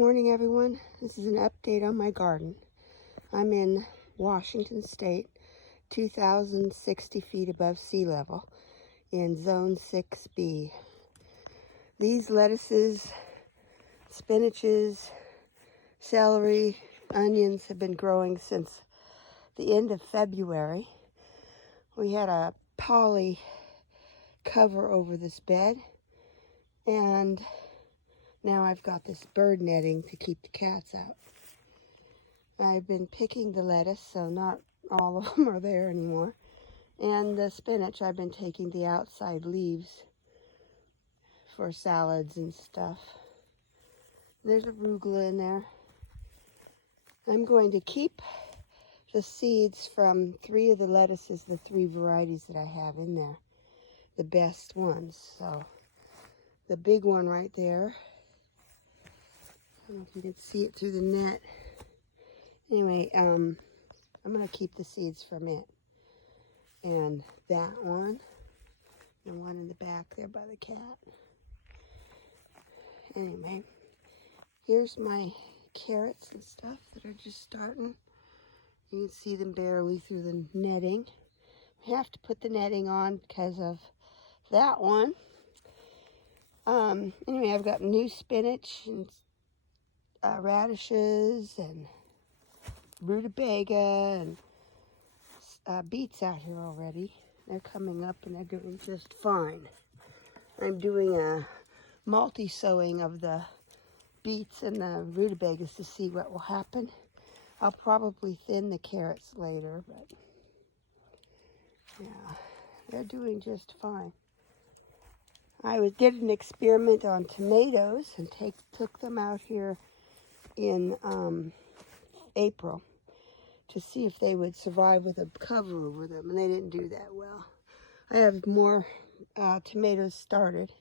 Morning everyone, this is an update on my garden. I'm in Washington State, 2,060 feet above sea level in zone 6B. These lettuces, spinaches, celery, onions have been growing since the end of February. We had a poly cover over this bed, and now I've got this bird netting to keep the cats out. I've been picking the lettuce, so not all of them are there anymore. And the spinach, I've been taking the outside leaves for salads and stuff. There's arugula in there. I'm going to keep the seeds from 3 of the lettuces, the 3 varieties that I have in there, the best ones. So the big one right there, I don't know if you can see it through the net. Anyway, I'm going to keep the seeds from it. And that one, the one in the back there by the cat. Anyway, here's my carrots and stuff that are just starting. You can see them barely through the netting. We have to put the netting on because of that one. Anyway, I've got new spinach and radishes and rutabaga and beets out here already. They're coming up and they're doing just fine. I'm doing a multi-sowing of the beets and the rutabagas to see what will happen. I'll probably thin the carrots later, but yeah, they're doing just fine. I did an experiment on tomatoes and took them out here in April to see if they would survive with a cover over them, and they didn't do that well. I have more tomatoes started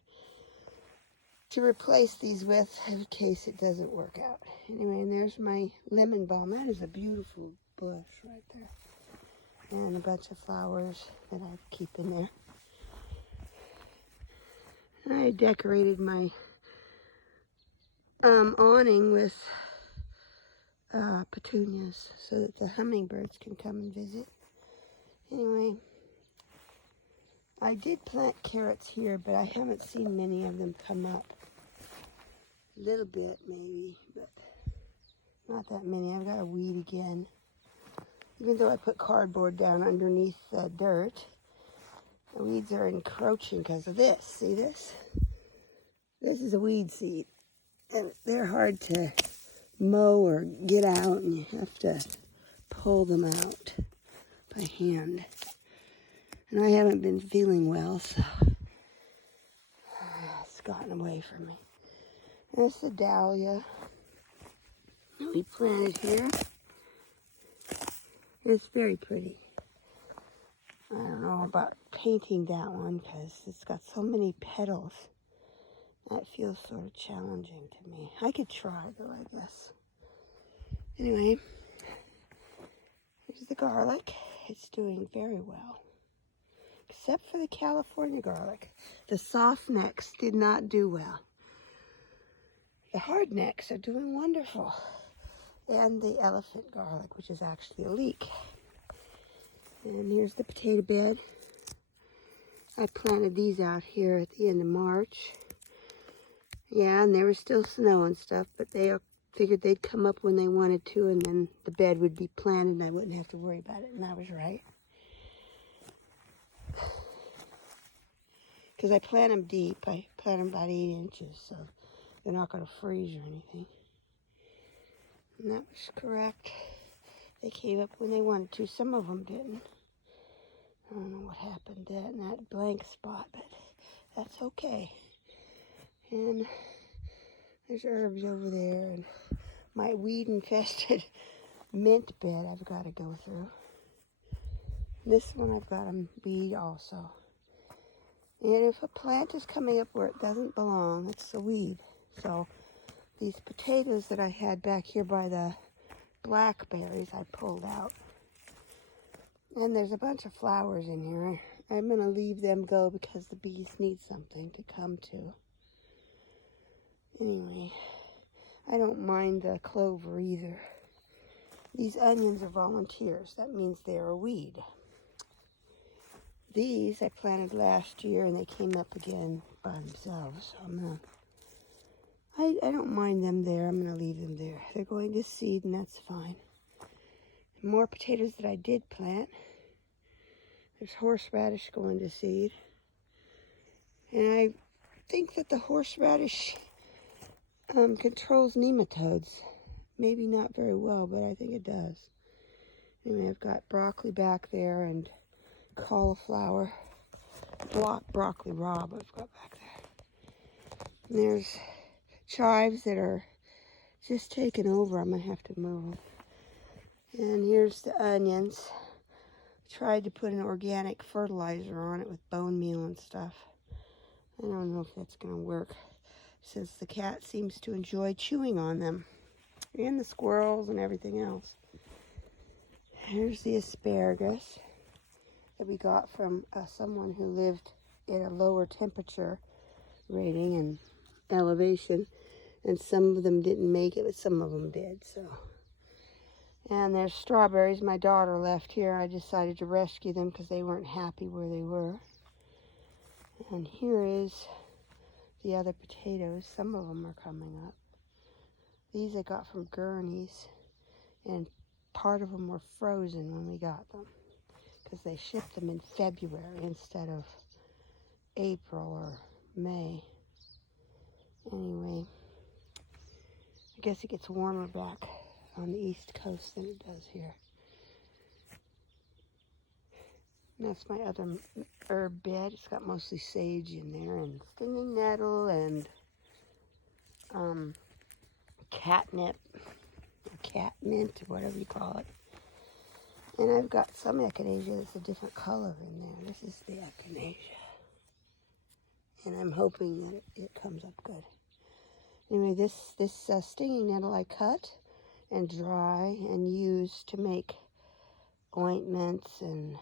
to replace these with in case it doesn't work out. Anyway, and there's my lemon balm. That is a beautiful bush right there. And a bunch of flowers that I keep in there. I decorated my awning with petunias so that the hummingbirds can come and visit. Anyway, I did plant carrots here, but I haven't seen many of them come up. A little bit maybe, but not that many. I've got to weed again. Even though I put cardboard down underneath the dirt, the weeds are encroaching because of this. See this? This is a weed seed, and they're hard to mow or get out, and you have to pull them out by hand. And I haven't been feeling well, so it's gotten away from me. That's the dahlia that we planted here. It's very pretty. I don't know about painting that one because it's got so many petals. That feels sort of challenging to me. I could try though, I guess. Anyway, here's the garlic. It's doing very well. Except for the California garlic. The soft necks did not do well. The hard necks are doing wonderful. And the elephant garlic, which is actually a leek. And here's the potato bed. I planted these out here at the end of March. Yeah, and there was still snow and stuff, but they figured they'd come up when they wanted to, and then the bed would be planted and I wouldn't have to worry about it, and I was right. Because I plant them deep. I plant them about 8 inches, so they're not going to freeze or anything. And that was correct. They came up when they wanted to. Some of them didn't. I don't know what happened in that blank spot, but that's okay. And there's herbs over there, and my weed-infested mint bed I've got to go through. This one I've got to weed also. And if a plant is coming up where it doesn't belong, it's a weed. So these potatoes that I had back here by the blackberries I pulled out. And there's a bunch of flowers in here. I'm going to leave them go because the bees need something to come to. Anyway, I don't mind the clover either. These onions are volunteers. That means they're a weed. These I planted last year and they came up again by themselves. So I don't mind them there. I'm going to leave them there. They're going to seed and that's fine. More potatoes that I did plant. There's horseradish going to seed. And I think that the horseradish controls nematodes. Maybe not very well, but I think it does. Anyway, I've got broccoli back there and cauliflower. Broccoli rabe I've got back there. And there's chives that are just taken over. I'm going to have to move them. And here's the onions. Tried to put an organic fertilizer on it with bone meal and stuff. I don't know if that's going to work, since the cat seems to enjoy chewing on them, and the squirrels and everything else. Here's the asparagus that we got from someone who lived in a lower temperature rating and elevation, and some of them didn't make it, but some of them did. So, and there's strawberries my daughter left here. I decided to rescue them because they weren't happy where they were. And here is the other potatoes. Some of them are coming up. These I got from Gurney's, and part of them were frozen when we got them because they shipped them in February instead of April or May. Anyway, I guess it gets warmer back on the East Coast than it does here. And that's my other herb bed. It's got mostly sage in there and stinging nettle and catnip, or catmint, or whatever you call it. And I've got some echinacea that's a different color in there. This is the echinacea. And I'm hoping that it comes up good. Anyway, this stinging nettle I cut and dry and use to make ointments and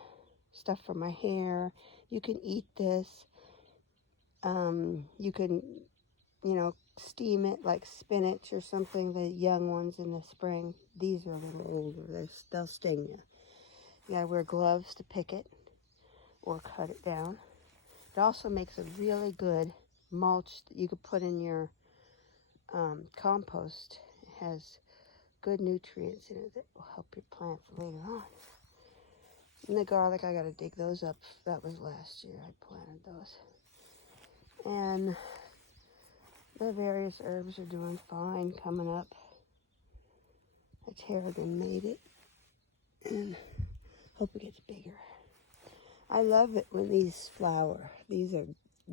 stuff for my hair. You can eat this. You can, steam it like spinach or something, the young ones in the spring. These are a little older. They'll sting you. You gotta wear gloves to pick it or cut it down. It also makes a really good mulch that you could put in your compost. It has good nutrients in it that will help your plants later on. And the garlic, I gotta dig those up. That was last year I planted those. And the various herbs are doing fine, coming up. The tarragon made it, and hope it gets bigger. I love it when these flower. These are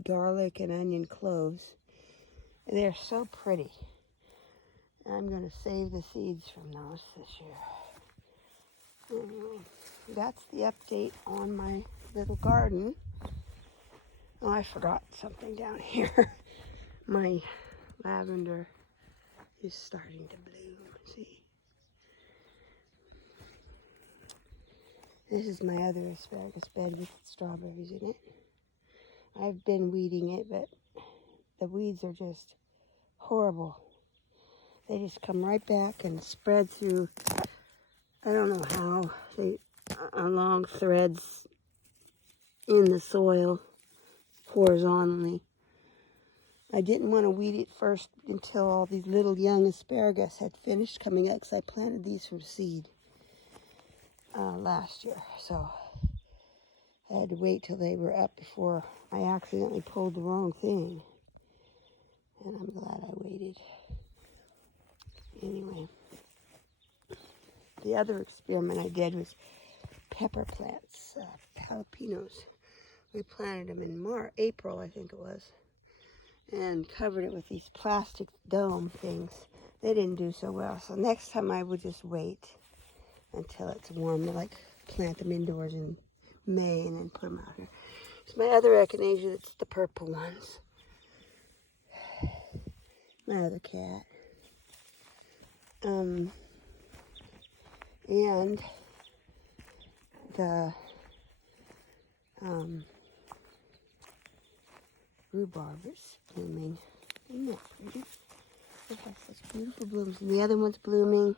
garlic and onion cloves. They're so pretty. I'm going to save the seeds from those this year. Anyway, that's the update on my little garden. Oh, I forgot something down here. My lavender is starting to bloom. See? This is my other asparagus bed with strawberries in it. I've been weeding it, but the weeds are just horrible. They just come right back and spread through, I don't know how, along threads in the soil horizontally. I didn't want to weed it first until all these little young asparagus had finished coming up, because I planted these from seed last year. So I had to wait till they were up before I accidentally pulled the wrong thing. And I'm glad I waited. Anyway, the other experiment I did was pepper plants, jalapenos. We planted them in April, I think it was, and covered it with these plastic dome things. They didn't do so well, so next time I would just wait until it's warm, like plant them indoors in May and then put them out here. It's my other echinacea, that's the purple ones. My other cat. And the rhubarb is blooming. Isn't that pretty? It has such beautiful blooms. And the other one's blooming.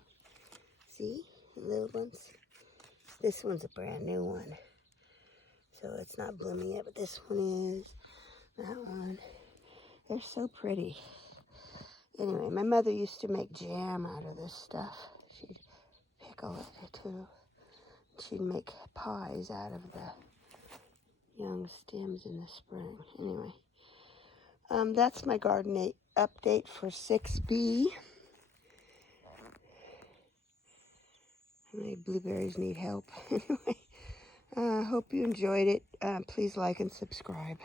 See? The little ones. This one's a brand new one. So it's not blooming yet, but this one is. That one. They're so pretty. Anyway, my mother used to make jam out of this stuff. She'd pickle it too. She'd make pies out of the young stems in the spring. Anyway, that's my garden update for 6B. My blueberries need help. Anyway, hope you enjoyed it. Please like and subscribe.